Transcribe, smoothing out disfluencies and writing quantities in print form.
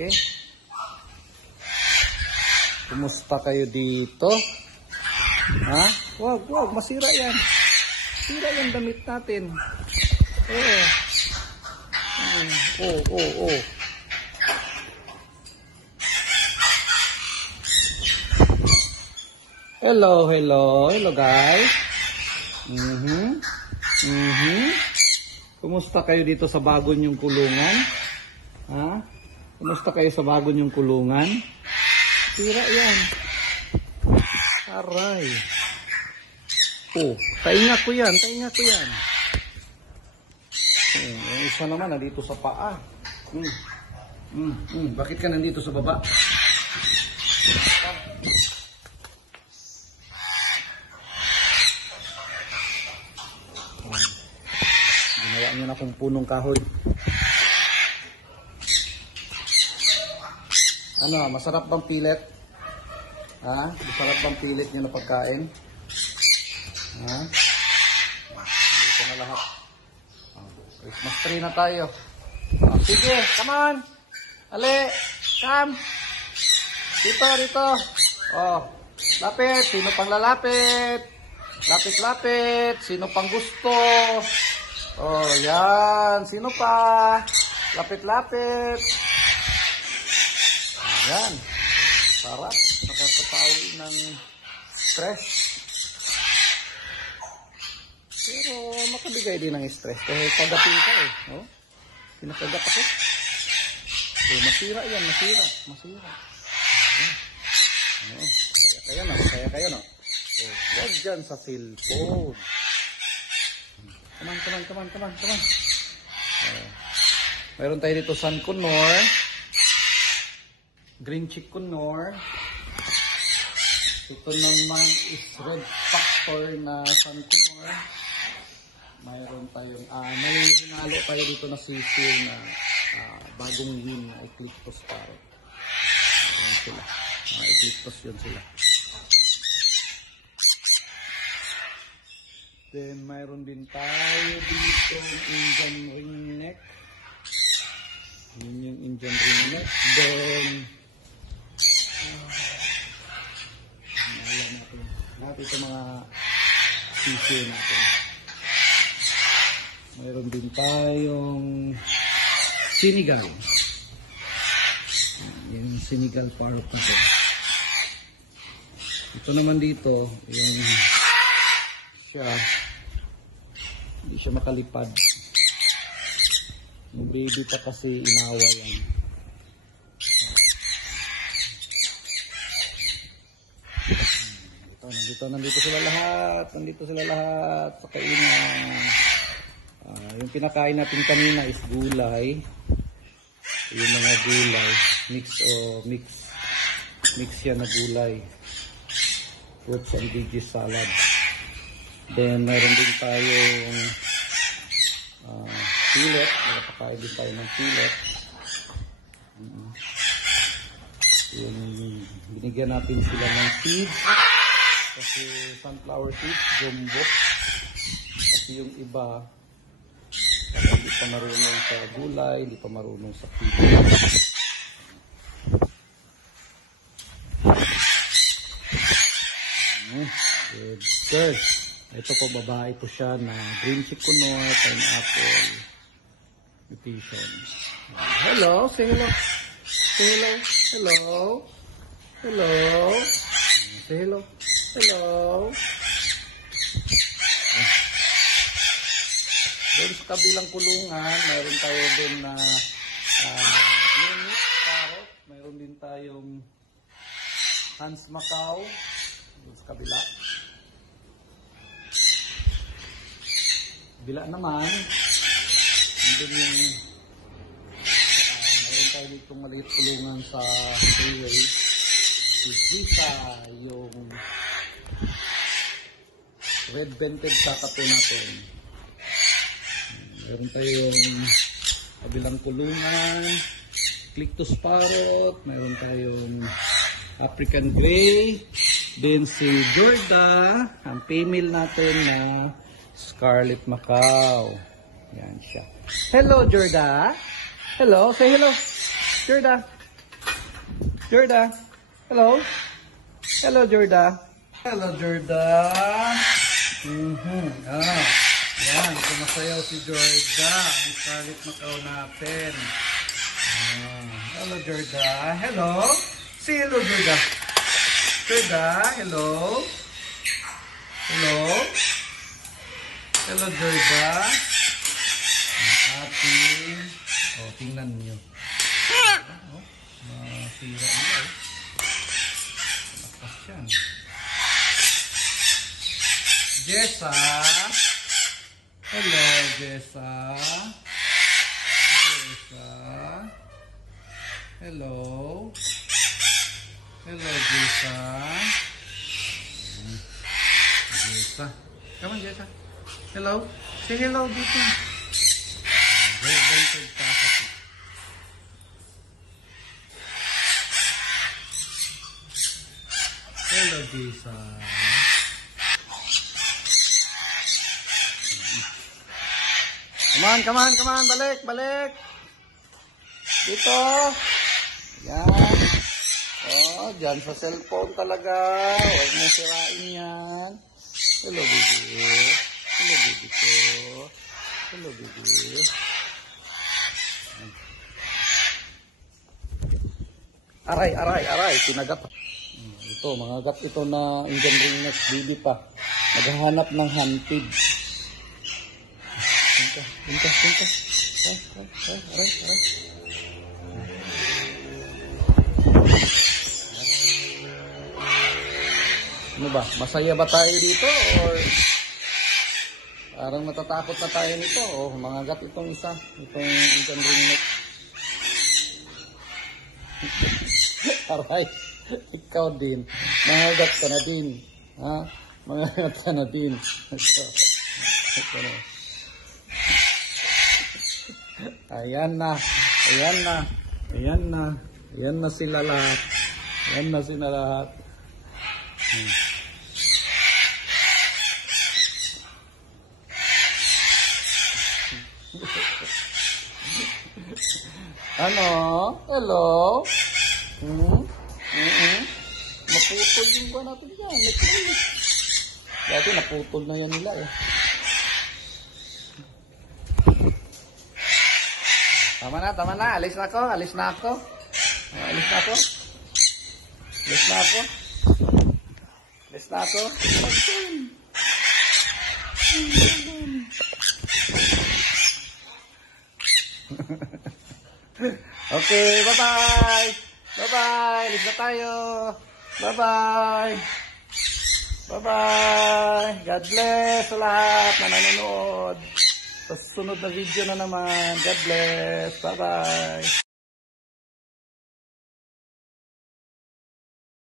Okay? Kumusta kayo dito? Ha? Wag, masira yan. Masira yung damit natin. Oh. Hello guys. Kumusta kayo dito sa bago nyong kulungan? Ha? Kumusta kayo sa bago nyong kulungan? Sira yan. Aray. Oh, tainga ko yan. Yung isa naman nandito sa paa. Bakit ka nandito sa baba? Ginawa niyo na akong punong kahoy. Ano, masarap bang pilit? Ha? Masarap bang pilit niyo na pagkain? Ha? Dito na lahat. Christmas tree na tayo. Sige, come on. Ale, come. Dito. Lapit. Sino pang lalapit? Lapit. Sino pang gusto? Yan. Sino pa? Lapit. Yan. Sarap. Nakakatawi ng stress. Pero makabigay din ng stress. Kasi pagdating ka eh. Pinakagat ako. Masira yan. Masira. Kaya kayo no. Huwag dyan sa cellphone. Come on. Mayroon tayo dito Sun Connor. Green Chick Connor. Ito naman is Red Factor na Sun Connor. Mayroon tayong may hinalo tayo dito na sisir na bagong win na Ecliptus Parrot. Ayan sila. Ecliptus yun sila. Then mayroon din tayo dito Indian ringneck. Yun yung Indian ringneck. Then lahat ito mga sisir natin. Mayroon din tayong Senegal. Yung Senegal parrot natin. Ito naman dito, yung hindi siya makalipad. Yung baby pa kasi inawa yan. Nandito sila lahat sa kainan. Yung pinakain natin kanina is gulay. Yung mga gulay mix yan na gulay, fruits and veggies salad. Then mayroon din tayong fillet. Nakapakain din tayo ng fillet. Yung binigyan natin sila ng seeds. Kasi sunflower seeds, jumbo. Kasi yung iba hindi pa marunong sa gulay, hindi pa marunong sa fillet. Good. Ito po, babae po siya na Green Chick Connor, pineapple, mutation. Hello, say hello. Say hello. Say hello. Doon sa kabilang kulungan, mayroon tayo din na Green Parrot. Mayroon din tayong Hans Macau. Doon sa kabila. Bila naman, doon yung mayroon tayo dito maliit kulungan sa freeway. Si Zika, yung red-vented kakato natin. Meron tayong kabilang kulungan, Ecliptus Parrot, meron tayong African Grey, then si Jorda, ang female natin na Scarlet Macau. Yan siya. Hello, Jorda. Hello, say hello. Jorda. Jorda. Hello. Hello, Jorda. Hello, Jorda. Yan, sumasayaw si Jorda. Ang Scarlett Macao natin. Hello, Jorda. Hello. Say hello, Jorda. Jorda, hello. Hello. Hello, Jorda. Ang ating... Oh, tingnan niyo. Oh, masira niya. Lakas yan. Jessa. Hello, Jessa. Jessa. Hello. Hello, Jessa. Jessa. Come on, Jessa. Hello. Say hello, Jessa. Hello, Jessa. Come on, balik. Dito. Yan. Oh, dyan sa cellphone talaga. Huwag mo sirain yan. Hello, baby. Hello, baby ko. Hello, baby. Aray. Sinagat. Ito, mga gat ito na Indian ringneck baby pa. Naghahanap ng hunted. Punta. Aray. Ano ba? Masaya ba tayo dito? Or parang matatakot na tayo nito? O mga gat itong isa. Itong Indian ringneck. Aray. Ikaw din. Mga gat ka na din. Ha? Mga gat ka na din. Ito na. Ayan na sila lahat. Ano? Hello? Naputol yung ba natin yan? Dati naputol na yan nila eh. Tama na. Alis na ako. Okay, bye-bye. Alis na tayo. Bye-bye. God bless sa lahat na nanonood. Sa sunod na video na naman. God bless. Bye-bye.